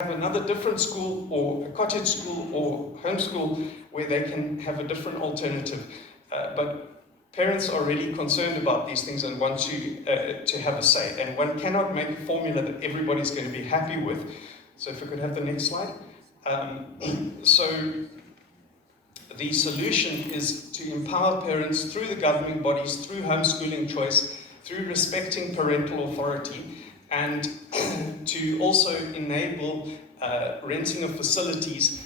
have another different school or a cottage school or homeschool where they can have a different alternative. But parents are really concerned about these things and want to have a say. And one cannot make a formula that everybody's going to be happy with. So if we could have the next slide. So the solution is to empower parents through the governing bodies, through homeschooling choice, through respecting parental authority, and to also enable renting of facilities.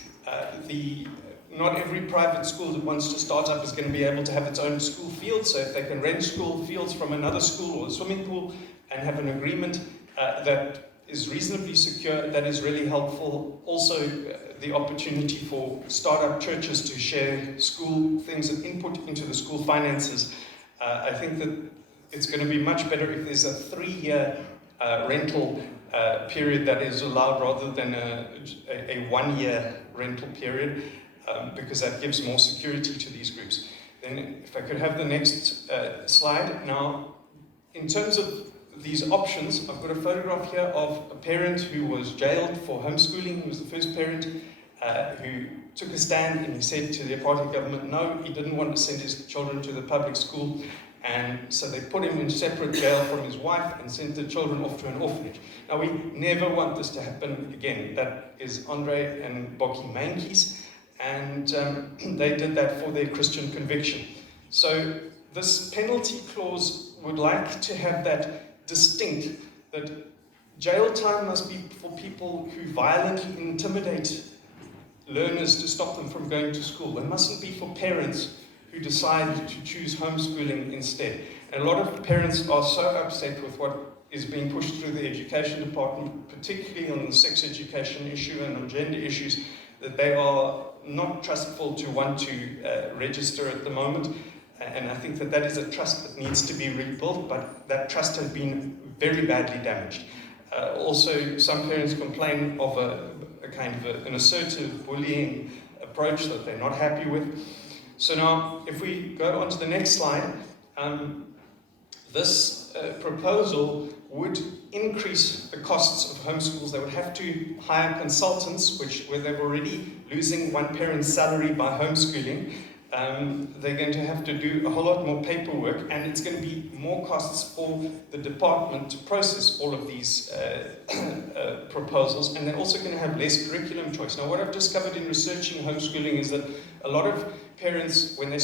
Not every private school that wants to start up is going to be able to have its own school field, so if they can rent school fields from another school or a swimming pool and have an agreement that is reasonably secure, that is really helpful. Also, the opportunity for startup churches to share school things and input into the school finances. I think that it's going to be much better if there's a 3-year rental period that is allowed rather than a 1-year rental period, because that gives more security to these groups. Then if I could have the next slide. Now, in terms of these options, I've got a photograph here of a parent who was jailed for homeschooling. He was the first parent who took a stand, and he said to the apartheid government, no, he didn't want to send his children to the public school. And so they put him in separate jail from his wife and sent the children off to an orphanage. Now, we never want this to happen again. That is Andre and Bokkie Mankies, and they did that for their Christian conviction. So this penalty clause would like to have that distinct, that jail time must be for people who violently intimidate learners to stop them from going to school. It mustn't be for parents who decide to choose homeschooling instead. And a lot of parents are so upset with what is being pushed through the education department, particularly on the sex education issue and on gender issues, that they are not trustful to want to register at the moment. And I think that that is a trust that needs to be rebuilt, but that trust has been very badly damaged. Also, some parents complain of a kind of an assertive bullying approach that they're not happy with. So now, if we go on to the next slide, this proposal would increase the costs of homeschools. They would have to hire consultants, where they're already losing one parent's salary by homeschooling. They're going to have to do a whole lot more paperwork, and it's going to be more costs for the department to process all of these proposals, and they're also going to have less curriculum choice. Now, what I've discovered in researching homeschooling is that a lot of parents, when they